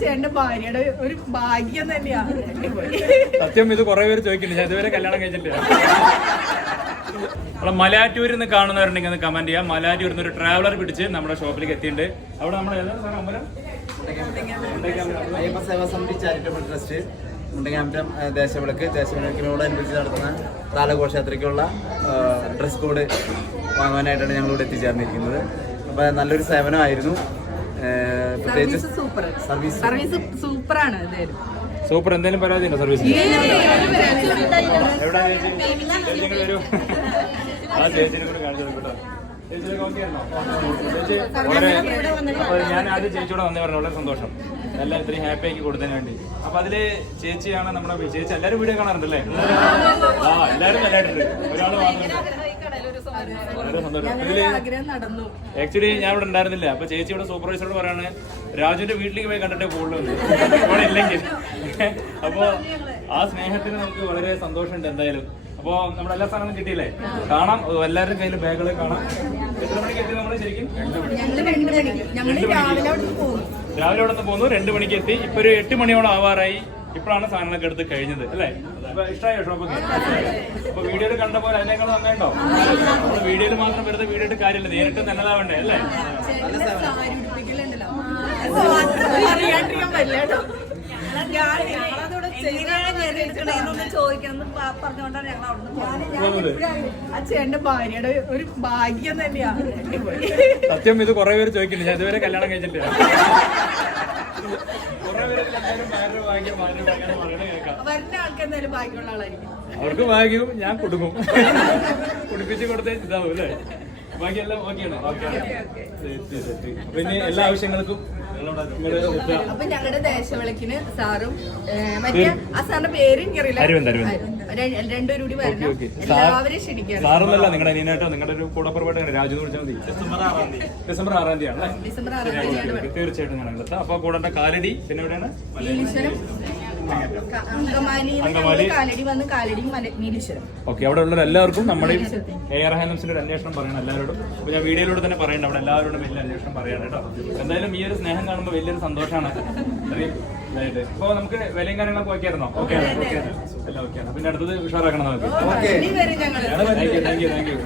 ചേട്ടന്റെ ഭാര്യയുടെ ഒരു ഭാഗ്യം തന്നെയാണ്. സത്യം ഇത് കുറെ പേര് ചോദിക്കുന്നുണ്ട്, ഞാൻ ഇതുവരെ കല്യാണം കഴിച്ചിട്ടില്ല. നമ്മളെ മലയാറ്റൂരിൽ നിന്ന് കാണുന്നവരുണ്ടെങ്കിൽ ഒന്ന് കമന്റ് ചെയ്യാം. മലയാറ്റൂരിൽ നിന്ന് ഒരു ട്രാവലർ പിടിച്ച് നമ്മുടെ ഷോപ്പിലേക്ക് എത്തിയിട്ടുണ്ട്. അവിടെ നമ്മുടെ സേവാ സമിതി ചാരിറ്റബിൾ ട്രസ്റ്റ് മുണ്ടങ്ങാമ്പുരം ദേശവിളക്കിനോടനുബന്ധിച്ച് നടത്തുന്ന താലഘോഷയാത്രയ്ക്കുള്ള ഡ്രസ് കോഡ് വാങ്ങാനായിട്ടാണ് ഞങ്ങളിവിടെ എത്തിച്ചേർന്നിരിക്കുന്നത്. അപ്പോൾ നല്ലൊരു സേവനമായിരുന്നു. പ്രത്യേകിച്ച് സർവീസ് സൂപ്പറാണ്. സൂപ്പർ. എന്തെങ്കിലും പരാതി ഉണ്ടോ സർവീസ്? ഞാൻ ആദ്യം ചേച്ചിയോടെ വന്നേ പറഞ്ഞു, വളരെ സന്തോഷം. എല്ലാം ഇത്രയും ഹാപ്പി ആക്കി കൊടുത്തതിന് വേണ്ടി. അപ്പൊ അതില് ചേച്ചിയാണ് നമ്മുടെ ചേച്ചി. എല്ലാരും വീഡിയോ കാണാറുണ്ടല്ലേ? എല്ലാരും നല്ലതായിട്ടുണ്ട്. ഒരാള് ആക്ച്വലി ഞാൻ ഇവിടെ ഉണ്ടായിരുന്നില്ല. അപ്പൊ ചേച്ചി ഇവിടെ സൂപ്പർവൈസറോട് പറയാണ്, രാജുവിന്റെ വീട്ടിലേക്ക് പോയി കണ്ടിട്ടേ പോകുള്ളൂ ഇവിടെ ഇല്ലെങ്കിൽ. അപ്പൊ ആ സ്നേഹത്തിന് നമുക്ക് വളരെ സന്തോഷമുണ്ട് എന്തായാലും. അപ്പൊ നമ്മുടെ എല്ലാ സാധനങ്ങളും കിട്ടിയില്ലേ? കാണാം, എല്ലാവരുടെ കയ്യിലും ബാഗുകൾ കാണാം. എത്ര മണിക്ക് എത്തി നമ്മള് ശരിക്കും? 2 മണിക്ക് രാവിലെ അവിടെ നിന്ന് പോന്നു. 2 മണിക്ക് എത്തി. ഇപ്പൊ ഒരു 8 മണിയോളം ആവാറായി. ഇപ്പോഴാണ് സാധനങ്ങളൊക്കെ എടുത്ത് കഴിഞ്ഞത് അല്ലേ? അപ്പൊ ഇഷ്ടമായോ ഷോപ്പൊക്കെ? അപ്പൊ വീഡിയോയിൽ കണ്ട പോലെ അതിനേക്കാൾ നന്നായിട്ടോ? നമ്മള് വീഡിയോയിൽ മാത്രം വെറുതെ വീഡിയോ ഇട്ട് കാര്യമില്ല, നേരിട്ട് നല്ലതാവണ്ടേ അല്ലേ? ചേട്ടന്റെ ഭാര്യയുടെ ഒരു ഭാഗ്യം തന്നെയാണ്. സത്യം ഇത് കുറെ പേര് ചോദിക്കുന്നുണ്ട്, ഞാൻ ഇതുവരെ കല്യാണം കഴിച്ചിട്ടില്ല. വരുന്ന ആൾക്ക് എന്തായാലും ഭാഗ്യമുള്ള ആളായിരിക്കും. അവർക്ക് ഭാഗ്യവും ഞാൻ കൊടുക്കും. കുടിപ്പിച്ച് കൊടുത്തേ ഇതാവും അല്ലേ? ബാക്കിയെല്ലാം ഓക്കെയാണ്. പിന്നെ എല്ലാ ആവശ്യങ്ങൾക്കും അപ്പൊ ഞങ്ങളുടെ ദേശവിളക്കിന് സാറും മറ്റേ ആ സാറിന്റെ പേര് എനിക്കറിയില്ല, രണ്ടുപേരും കൂടി വരണം. എല്ലാവരെയും ക്ഷണിക്കണം. സാറൊന്നല്ല, നിങ്ങളുടെ അനിയനായിട്ടോ നിങ്ങളുടെ ഒരു കൂടപ്പുറപ്പായിട്ട് രാജു വിളിച്ചാൽ മതി. ഡിസംബർ 6 തീയതി ആണ്. തീർച്ചയായിട്ടും ഞങ്ങൾ എത്താം. അപ്പൊ കൂടെ കാലടി, പിന്നെ എവിടെയാണ്? ഓക്കെ, അവിടെ ഉള്ള എല്ലാവർക്കും നമ്മുടെ എയർ ഹാൻഡ്സിന്റെ ഒരു അന്വേഷണം പറയണം എല്ലാവരോടും. അപ്പൊ ഞാൻ വീഡിയോയിലൂടെ തന്നെ പറയണം, അവിടെ എല്ലാവരോടും വലിയ അന്വേഷണം പറയണം കേട്ടോ. എന്തായാലും ഈ ഒരു സ്നേഹം കാണുമ്പോൾ വലിയൊരു സന്തോഷമാണ്. അപ്പൊ നമുക്ക് വിലയും കാര്യങ്ങളൊക്കെ ഓക്കെയായിരുന്നോ? ഓക്കെ, എല്ലാം ഓക്കെയാണ്. പിന്നെ അടുത്തത് ഉഷാറാക്കണം നമുക്ക്. ഞങ്ങൾ താങ്ക് യു.